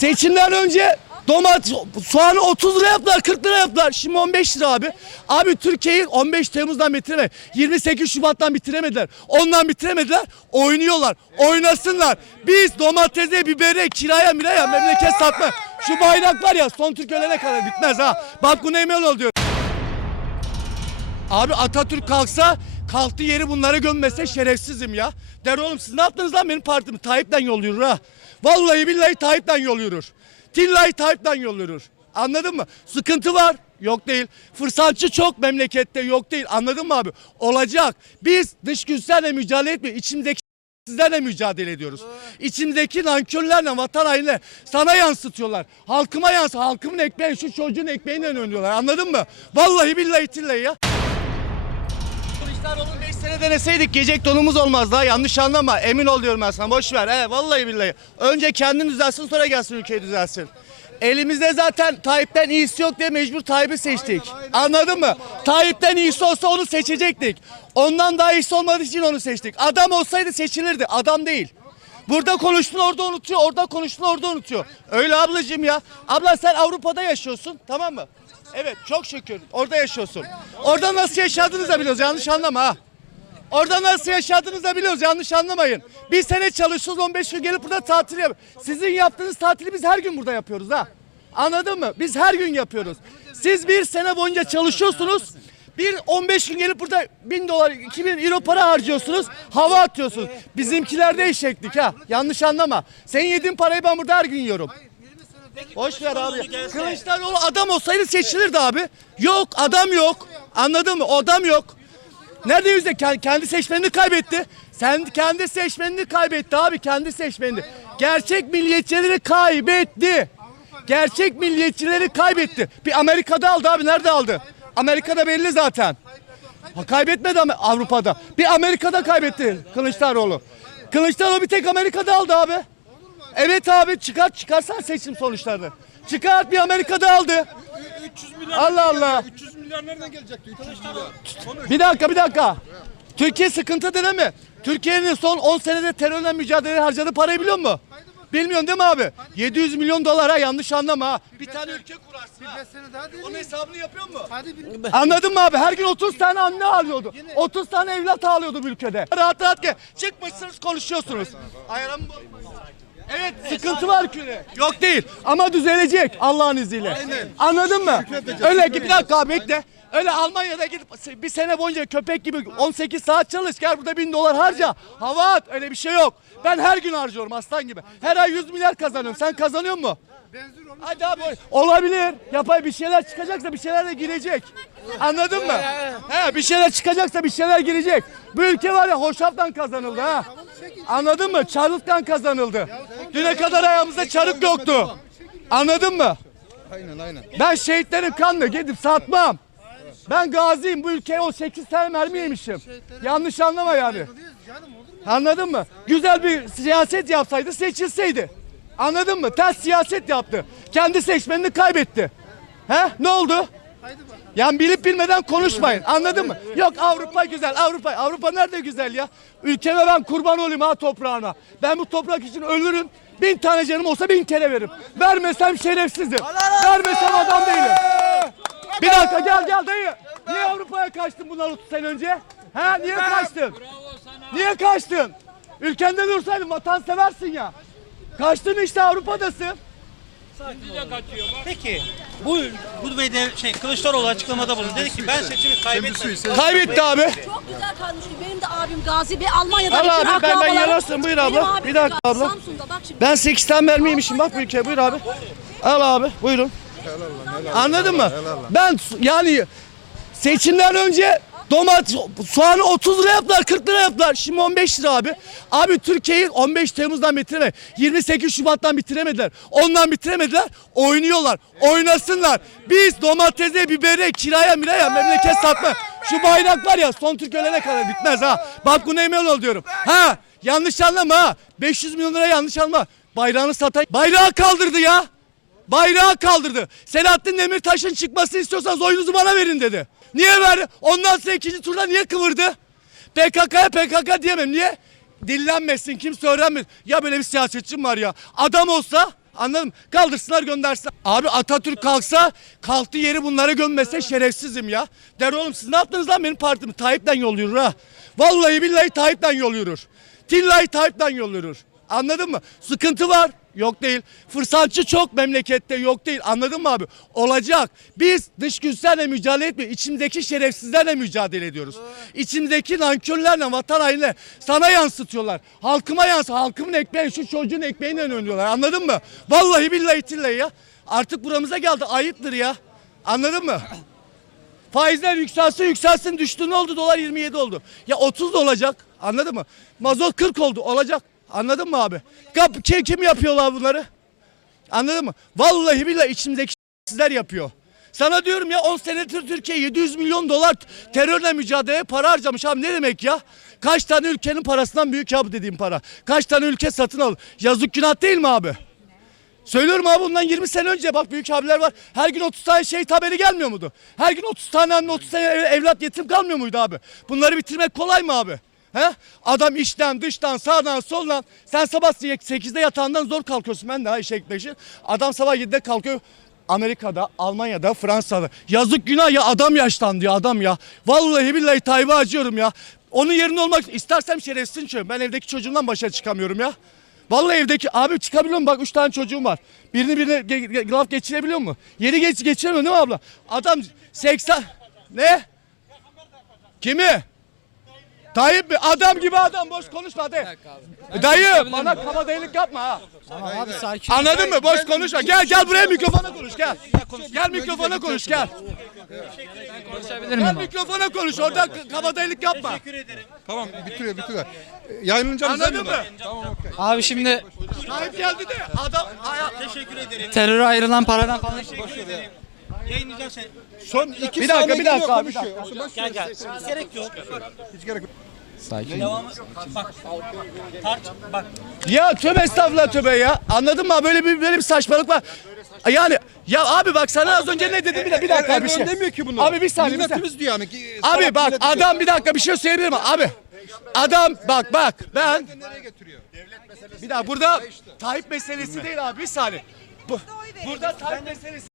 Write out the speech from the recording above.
Seçimden önce domates, soğanı 30 lira yaptılar, 40 lira yaptılar. Şimdi 15 lira abi. Abi Türkiye'yi 15 Temmuz'dan bitireme, 28 Şubat'tan bitiremediler. Ondan bitiremediler. Oynuyorlar. Oynasınlar. Biz domatese, bibere, kiraya, miraya memleket satma. Şu bayrak var ya son Türk ölene kadar bitmez ha. Emin ol diyor. Abi Atatürk kalksa kalktığı yeri bunlara gömmese şerefsizim ya. Der oğlum siz ne yaptınız lan benim partimi? Tayyip'ten yol yürür ha. Vallahi billahi Tayyip'ten yol yürür. Tillahi Tayyip'ten yol yürür. Anladın mı? Sıkıntı var. Yok değil. Fırsatçı çok memlekette yok değil. Anladın mı abi? Olacak. Biz dış güçlerle mücadele etmiyoruz. İçimdeki sizlerle mücadele ediyoruz. İçimdeki nankörlerle, vatan hainle sana yansıtıyorlar. Halkıma yans, halkımın ekmeği, şu çocuğun ekmeğiyle oynuyorlar. Anladın mı? Vallahi billahi tillahi ya. Kılıçdaroğlu'nu 5 sene deneseydik gecek donumuz olmazdı ha yanlış anlama emin ol diyorum ben sana boş ver he vallahi billahi. Önce kendin düzelsin sonra gelsin ülkeyi düzelsin. Elimizde zaten Tayyip'ten iyisi yok diye mecbur Tayyip'i seçtik. Anladın mı? Tayyip'ten iyisi olsa onu seçecektik. Ondan daha iyisi olmadığı için onu seçtik. Adam olsaydı seçilirdi. Adam değil. Burada konuştun orada unutuyor, orada konuştun orada unutuyor. Öyle ablacığım ya. Abla sen Avrupa'da yaşıyorsun tamam mı? Evet çok şükür orada yaşıyorsun. Orada nasıl yaşadığınızı da biliyoruz yanlış anlama ha. Orada nasıl yaşadığınızı da biliyoruz yanlış anlamayın. Bir sene çalışıyoruz 15 gün gelip burada tatil yap. Sizin yaptığınız tatili biz her gün burada yapıyoruz ha. Anladın mı? Biz her gün yapıyoruz. Siz bir sene boyunca çalışıyorsunuz. Bir 15 gün gelip burada 1000 dolar 2000 euro para harcıyorsunuz. Hava atıyorsunuz. Bizimkilerde eşeklik ha. Yanlış anlama. Sen yediğin parayı ben burada her gün yiyorum. Boş ver abi. Kılıçdaroğlu adam olsaydı seçilirdi abi. Yok adam yok. Anladın mı? Adam yok. Nerede yüzde Kend- kendi seçmenini kaybetti. Sen kendi seçmenini kaybetti abi kendi seçmenini. Gerçek milliyetçileri kaybetti. Gerçek milliyetçileri kaybetti. Bir Amerika'da aldı abi nerede aldı? Amerika'da belli zaten. Ha, kaybetmedi ama Avrupa'da. Bir Amerika'da kaybetti Kılıçdaroğlu. Kılıçdaroğlu bir tek Amerika'da aldı abi. Evet abi çıkart çıkarsan seçim sonuçlarını. Çıkart bir Amerika'da aldı. 300 milyar. Allah Allah. 300 milyar nereden gelecekti? 300 milyar. Bir dakika bir dakika. Türkiye sıkıntıda değil mi? Türkiye'nin son 10 senede terörle mücadele harcadığı parayı biliyor musun? Bilmiyorsun değil mi abi? 700 milyon dolara yanlış anlama ha. Bir tane ülke kurarsın ha. 5 sene daha değil Onun mi? hesabını yapıyor mu? Hadi bir Anladın mı abi? Her gün 30 tane anne ağlıyordu. 30 tane evlat ağlıyordu bu ülkede. Rahat rahat gel. Çıkmışsınız konuşuyorsunuz. Ayran mı? Evet sıkıntı var küre. Yok değil ama düzelecek Allah'ın izniyle. Anladın mı? Öyle ki bir dakika bekle. Öyle Almanya'da gidip bir sene boyunca köpek gibi 18 saat çalış gel burada 1000 dolar harca. Hava at öyle bir şey yok. Ben her gün harcıyorum aslan gibi. Her ay 100 milyar kazanıyorum. Sen kazanıyor mu? Hadi abi olabilir. Yapay bir şeyler çıkacaksa bir şeyler de girecek. Anladın mı? He bir şeyler çıkacaksa bir şeyler girecek. Bu ülke var ya hoşaftan kazanıldı ha. Anladın mı? Çarıktan kazanıldı. Düne kadar ayağımızda çarık yoktu. Anladın mı? Aynen aynen. Ben şehitlerin kanını gidip satmam. Ben gaziyim. Bu ülkeye o 8 tane mermi yemişim. Yanlış anlama yani. Anladın mı? Güzel bir siyaset yapsaydı seçilseydi. Anladın mı? Ters siyaset yaptı. Kendi seçmenini kaybetti. He? Ne oldu? Yani bilip bilmeden konuşmayın. Anladın mı? Yok Avrupa güzel. Avrupa Avrupa nerede güzel ya? Ülkeme ben kurban olayım ha toprağına. Ben bu toprak için ölürüm. Bin tane canım olsa bin kere veririm. Vermesem şerefsizim. Vermesem adam değilim. Bir dakika gel gel dayı. Niye Avrupa'ya kaçtın bundan 30 sene önce? Ha niye kaçtın? Niye kaçtın? Ülkende dursaydın vatan seversin ya. Kaçtın işte Avrupa'dasın. Peki bu bu de şey Kılıçdaroğlu açıklamada bulundu. Dedi ki ben seçimi kaybetmedim. Kaybetti abi. Çok güzel kardeşim. Benim de abim Gazi ve Almanya'da Al abi, ben- ben yarasın. Buyur abla. Bir dakika abla. Samsun'da bak şimdi. Ben 8 tane mermiymişim bak bu ülkeye buyur abi. Al abi buyurun. Anladın mı? Ben yani seçimden önce domates, soğanı 30 lira yaptılar 40 lira yaptılar. Şimdi 15 lira abi. Abi Türkiye'yi 15 Temmuz'dan bitireme. 28 Şubat'tan bitiremediler. Ondan bitiremediler. Oynuyorlar. Oynasınlar. Biz domatese, bibere, kiraya, miraya memleket satma. Şu bayrak var ya son Türk ölene kadar bitmez ha. Emin ol diyorum. Ha yanlış anlama ha. 500 milyon lira yanlış anlama. Bayrağını satay. Bayrağı kaldırdı ya. Bayrağı kaldırdı. Selahattin Demirtaş'ın çıkmasını istiyorsanız oyunuzu bana verin dedi. Niye verdi? Ondan sonra ikinci turda niye kıvırdı? PKK'ya PKK diyemem. Niye? Dillenmesin, kimse öğrenmesin. Ya böyle bir siyasetçim var ya. Adam olsa Anladın mı? Kaldırsınlar göndersinler. Abi Atatürk kalksa kalktı yeri bunlara gömmese şerefsizim ya. Der oğlum siz ne yaptınız lan benim partimi? Tayyip'ten yol ha. Vallahi billahi Tayyip'ten yol yürür. Tillahi Tayyip'ten yol. Anladın mı? Sıkıntı var. Yok değil. Fırsatçı çok memlekette yok değil. Anladın mı abi? Olacak. Biz dış güçlerle mücadele etmiyoruz. İçimdeki şerefsizlerle mücadele ediyoruz. İçimdeki nankörlerle, vatan hainle sana yansıtıyorlar. Halkıma yansı. Halkımın ekmeği şu çocuğun ekmeğiyle oynuyorlar. Anladın mı? Vallahi billahi tillahi ya. Artık buramıza geldi. Ayıptır ya. Anladın mı? Faizler yükselsin yükselsin düştü ne oldu dolar 27 oldu. Ya 30 da olacak anladın mı? Mazot 40 oldu olacak anladın mı abi? Kap, kim, kim yapıyorlar bunları? Anladın mı? Vallahi billahi içimdeki sizler yapıyor. Sana diyorum ya 10 senedir Türkiye 700 milyon dolar terörle mücadeleye para harcamış abi ne demek ya? Kaç tane ülkenin parasından büyük abi dediğim para. Kaç tane ülke satın al. Yazık günah değil mi abi? Söylüyorum abi bundan 20 sene önce bak büyük abiler var. Her gün 30 tane şehit haberi gelmiyor muydu? Her gün 30 tane anne 30 tane ev- evlat yetim kalmıyor muydu abi? Bunları bitirmek kolay mı abi? He? Adam içten dıştan sağdan soldan sen sabah 8'de yatağından zor kalkıyorsun ben de ha işe gitmek için. Adam sabah 7'de kalkıyor. Amerika'da, Almanya'da, Fransa'da. Yazık günah ya adam yaşlandı ya adam ya. Vallahi billahi Tayyip'e acıyorum ya. Onun yerinde olmak istersem şerefsizin çocuğum. Ben evdeki çocuğumdan başa çıkamıyorum ya. Vallahi evdeki abi çıkabiliyor mu? Bak üç tane çocuğum var. Birini birine ge- ge- laf geçirebiliyor mu? Yeri geç geçiremiyor değil mi abla? Adam 80 ne? Kimi? Tayyip mi? Adam gibi adam boş konuşma hadi. Dayı bana kabadayılık yapma ha. Abi sakin. Anladın mı? Boş konuşma. Gel gel buraya mikrofona konuş gel. Gel mikrofona konuş gel. Konuşabilir Gel miyim? mikrofona konuş. Orada k- kabadayılık yapma. Tamam bitiriyor bitiriyor. Yayınlanacağını Anladın mı? Tamam okey. Abi şimdi Tayyip geldi de adam aya- Teşekkür ederim. teröre ayrılan paradan falan Yayınlayacağım seni. Son iki Bir dakika, saniye bir dakika, bir ver. gel. Gerek yok. Hiç gerek yok. Sakin. Devamı bak. Tart bak. Ya tövbe estağfurullah tövbe ya. Anladın mı? Böyle bir böyle bir saçmalık var. Yani ya abi bak sana az önce ne dedim bir, dakika, bir dakika bir şey. Demiyor ki bunu. Abi bir saniye bir saniye. Milletimiz diyor yani. ki, Abi bak diyor. adam bir dakika bir şey söyleyebilir mi? Abi adam bak bak ben Nereye getiriyor? bir daha burada Tayyip meselesi değil abi bir saniye. Bu, burada Tayyip meselesi